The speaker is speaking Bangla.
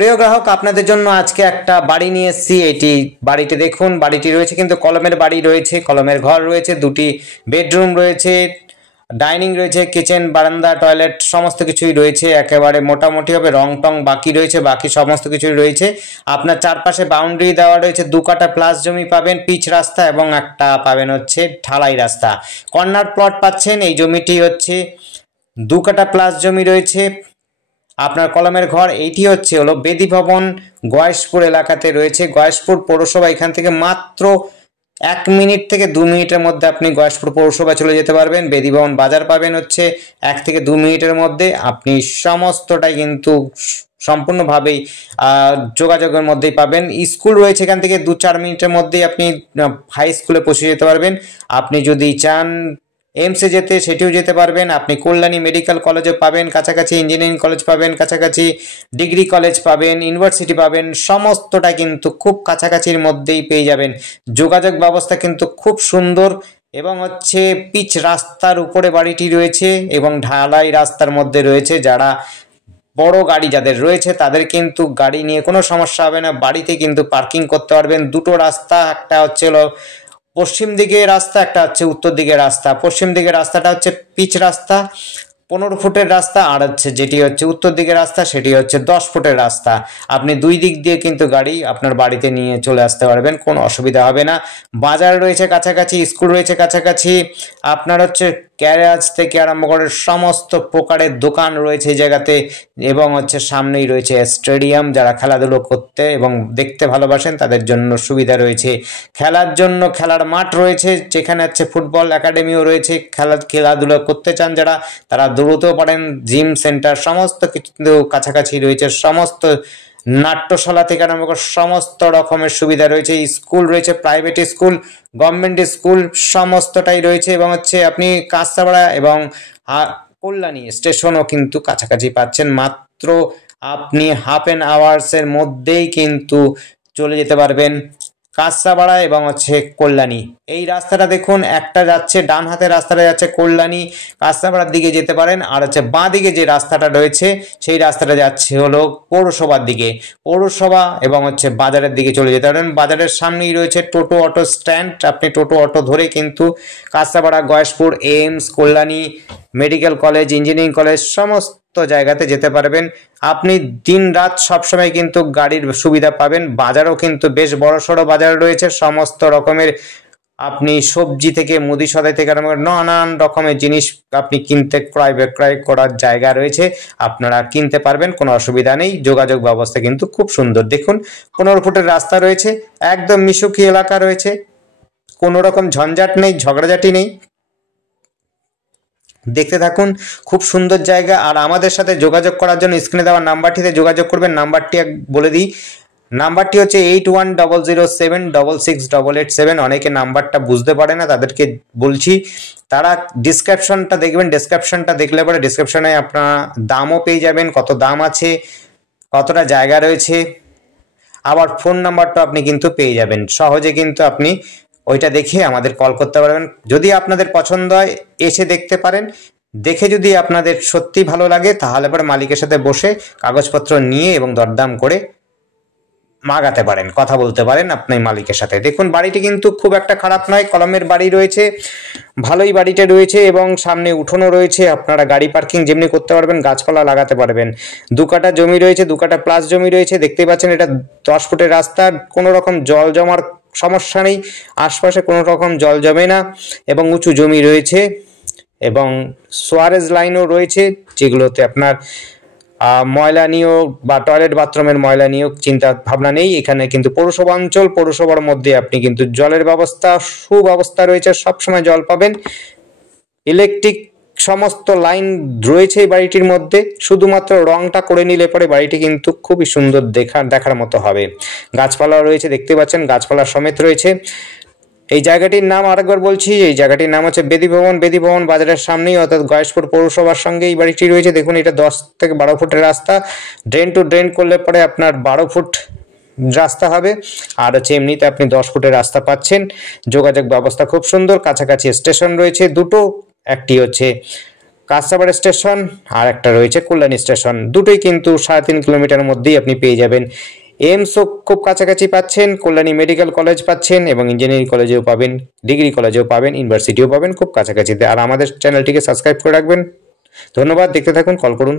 প্রিয় গ্রাহক, আপনাদের জন্য আজকে একটা বাড়ি নিয়ে এসেছি। এটি বাড়িটি দেখুন, বাড়িটি রয়েছে কিন্তু কলমের বাড়ি রয়েছে, কলমের ঘর রয়েছে, দুটি বেডরুম রয়েছে, ডাইনিং রয়েছে, কিচেন, বারান্দা, টয়লেট সমস্ত কিছুই রয়েছে। একেবারে মোটামুটি হবে, রং টং বাকি রয়েছে, বাকি সমস্ত কিছুই রয়েছে। আপনার চারপাশে বাউন্ডারি দেওয়া রয়েছে, 2 কাঠা প্লাস জমি পাবেন, পিচ রাস্তা এবং একটা পাবেন হচ্ছে ঢালাই রাস্তা। কর্নার প্লট পাচ্ছেন। এই জমিটি হচ্ছে 2 কাঠা প্লাস জমি রয়েছে। আপনার কলমের ঘর এইটি হলো বেদি ভবন, গয়েশপুর এলাকাতে রয়েছে। গয়েশপুর পৌরসভা, এখান থেকে মাত্র 1 মিনিট থেকে 2 মিনিটের মধ্যে আপনি গয়েশপুর পৌরসভা চলে যেতে পারবেন। বেদি ভবন বাজার পাবেন হচ্ছে 1 থেকে 2 মিনিটের মধ্যে। আপনি সমস্তটাই কিন্তু সম্পূর্ণভাবেই যোগাযোগের মধ্যেই পাবেন। স্কুল রয়েছে, এখান থেকে 2-4 মিনিটের মধ্যেই আপনি হাই স্কুলে পৌঁছে যেতে পারবেন। আপনি যদি চান এমসে যেতে, সেটিও যেতে পারবেন। আপনি কল্যাণী মেডিকেল কলেজও পাবেন কাছাকাছি, ইঞ্জিনিয়ারিং কলেজ পাবেন কাছাকাছি, ডিগ্রি কলেজ পাবেন, ইউনিভার্সিটি পাবেন, সমস্তটা কিন্তু খুব কাছাকাছির মধ্যেই পেয়ে যাবেন। যোগাযোগ ব্যবস্থা কিন্তু খুব সুন্দর এবং হচ্ছে পিচ রাস্তার উপরে বাড়িটি রয়েছে এবং ঢালাই রাস্তার মধ্যে রয়েছে। যারা বড় গাড়ি যাদের রয়েছে তাদের কিন্তু গাড়ি নিয়ে কোনো সমস্যা হবে না, বাড়িতে কিন্তু পার্কিং করতে পারবেন। দুটো রাস্তা, একটা হচ্ছে পশ্চিম দিকে রাস্তা, একটা হচ্ছে উত্তর দিকে রাস্তা। পশ্চিম দিকের রাস্তাটা হচ্ছে পিচ রাস্তা, 15 ফুটের রাস্তা, আর হচ্ছে যেটি হচ্ছে উত্তর দিকের রাস্তা সেটি হচ্ছে 10 ফুটের রাস্তা। আপনি দুই দিক দিয়ে কিন্তু গাড়ি আপনার বাড়িতে নিয়ে চলে আসতে পারবেন, কোনো অসুবিধা হবে না। বাজার রয়েছে কাছাকাছি, স্কুল রয়েছে কাছাকাছি, আপনার হচ্ছে গ্যারেজ থেকে আরম্ভ করে সমস্ত প্রকারের দোকান রয়েছে এই জায়গাতে, এবং হচ্ছে সামনেই রয়েছে স্টেডিয়াম। যারা খেলাধুলো করতে এবং দেখতে ভালোবাসেন তাদের জন্য সুবিধা রয়েছে। খেলার জন্য খেলার মাঠ রয়েছে, যেখানে হচ্ছে ফুটবল একাডেমিও রয়েছে। খেলাধুলো করতে চান যারা, তারা দৌড়তেও পারেন। জিম সেন্টার সমস্ত কিছু কাছাকাছি রয়েছে, সমস্ত নাট্যশালা থেকে আরম্ভ করে সমস্ত রকমের সুবিধা রয়েছে। স্কুল রয়েছে, প্রাইভেট স্কুল, গভর্নমেন্ট স্কুল সমস্তটাই রয়েছে। এবং হচ্ছে আপনি কাঁচরাপাড়া এবং কল্যাণী স্টেশনও কিন্তু কাছাকাছি পাচ্ছেন। মাত্র আপনি হাফ অ্যান আওয়ার্সের মধ্যেই কিন্তু চলে যেতে পারবেন কাঁচরাপাড়া এবং হচ্ছে কল্যাণী। এই রাস্তাটা দেখুন, একটা যাচ্ছে ডান হাতের রাস্তাটা যাচ্ছে কল্যাণী কাঁচরাপাড়ার দিকে যেতে পারেন, আর হচ্ছে বাঁ দিকে যে রাস্তাটা রয়েছে সেই রাস্তাটা যাচ্ছে পৌরসভার দিকে। পৌরসভা এবং হচ্ছে বাজারের দিকে চলে যেতে পারেন। বাজারের সামনেই রয়েছে টোটো অটো স্ট্যান্ড। আপনি টোটো অটো ধরে কিন্তু Kanchrapara, Gayeshpur, AIIMS, Kalyani medical college, engineering college সমস্ত জায়গাতে যেতে পারবেন। আপনি দিন রাত সবসময় কিন্তু গাড়ির সুবিধা পাবেন। বাজারও কিন্তু বেশ বড়সড় বাজার রয়েছে, সমস্ত রকমের আপনি সবজি থেকে মুদি সদাই থেকে আরম্ভ করে নানান রকমের জিনিস আপনি কিনতে ক্রয় বিক্রয় করার জায়গা রয়েছে, আপনারা কিনতে পারবেন, কোনো অসুবিধা নেই। যোগাযোগ ব্যবস্থা কিন্তু খুব সুন্দর। দেখুন 15 ফুটের রাস্তা রয়েছে, একদম মিশুকি এলাকা রয়েছে, কোনো রকম ঝঞ্ঝাট নেই, ঝগড়াঝাটি নেই। দেখতে থাকুন, খুব সুন্দর জায়গা। আর আমাদের সাথে যোগাযোগ করার জন্য স্ক্রিনে দেওয়া নাম্বারটিতে যোগাযোগ করবেন। নাম্বারটি বলে দিই, নাম্বারটি হচ্ছে 8100766887। অনেকে নাম্বারটা বুঝতে পারে না, তাদেরকে বলছি তারা ডিসক্রিপশনটা দেখবেন। ডিসক্রিপশনটা দেখলে পরে ডিসক্রিপশনে আপনারা দামও পেয়ে যাবেন, কত দাম আছে, কতটা জায়গা রয়েছে, আবার ফোন নাম্বারটা আপনি কিন্তু পেয়ে যাবেন সহজে। কিন্তু আপনি ওইটা দেখে আমাদের কল করতে পারবেন। যদি আপনাদের পছন্দ হয় এসে দেখতে পারেন। দেখে যদি আপনাদের সত্যি ভালো লাগে তাহলে পরে মালিকের সাথে বসে কাগজপত্র নিয়ে এবং দরদাম করে মাগাতে পারেন, কথা বলতে পারেন আপনি মালিকের সাথে। দেখুন বাড়িটি কিন্তু খুব একটা খারাপ নয়, কলমের বাড়ি রয়েছে, ভালোই বাড়িটা রয়েছে এবং সামনে উঠোনও রয়েছে। আপনারা গাড়ি পার্কিং যেমনি করতে পারবেন, গাছপালা লাগাতে পারবেন। 2 কাঠা জমি রয়েছে, 2 কাঠা প্লাস জমি রয়েছে। দেখতেই পাচ্ছেন এটা 10 ফুটের রাস্তা, কোনো রকম জল জমার সমস্যা নেই, আশপাশে কোনো রকম জল জমে না এবং উঁচু জমি রয়েছে এবং সোয়ারেজ লাইনও রয়েছে, যেগুলোতে আপনার ময়লা নিয়েও বা টয়লেট বাথরুমের ময়লা নিয়েও চিন্তা ভাবনা নেই। এখানে কিন্তু পৌরসভা অঞ্চল, পৌরসভার মধ্যে আপনি কিন্তু জলের ব্যবস্থা সুব্যবস্থা রয়েছে, সবসময় জল পাবেন। ইলেকট্রিক সমস্ত লাইন রয়েছে এই বাড়িটির মধ্যে, শুধুমাত্র রংটা করে নিলে পরে বাড়িটি কিন্তু খুবই সুন্দর দেখার মতো হবে। গাছপালা রয়েছে, দেখতে পাচ্ছেন গাছপালা সমেত রয়েছে। এই জায়গাটির নাম আরেকবার বলছি, এই জায়গাটির নাম হচ্ছে বেদি ভবন। বেদি ভবন বাজারের সামনেই, অর্থাৎ গয়েশপুর পৌরসভার সঙ্গে এই বাড়িটি রয়েছে। দেখুন এটা 10 থেকে 12 ফুটের রাস্তা, ড্রেন টু ড্রেন করলে পরে আপনার 12 ফুট রাস্তা হবে, আর হচ্ছে এমনিতে আপনি 10 ফুটের রাস্তা পাচ্ছেন। যোগাযোগ ব্যবস্থা খুব সুন্দর, কাছাকাছি স্টেশন রয়েছে দুটো, একটি হচ্ছে কাঁচরাপাড়া স্টেশন আর একটা রয়েছে কল্যাণী স্টেশন, দুটোই কিন্তু 3.5 কিলোমিটার মধ্যেই আপনি পেয়ে যাবেন। এইমসও খুব কাছাকাছি পাচ্ছেন, কল্যাণী মেডিকেল কলেজ পাচ্ছেন এবং ইঞ্জিনিয়ারিং কলেজেও পাবেন, ডিগ্রি কলেজেও পাবেন, ইউনিভার্সিটিও পাবেন খুব কাছাকাছিতে। আর আমাদের চ্যানেলটিকে সাবস্ক্রাইব করে রাখবেন। ধন্যবাদ, দেখতে থাকুন, কল করুন।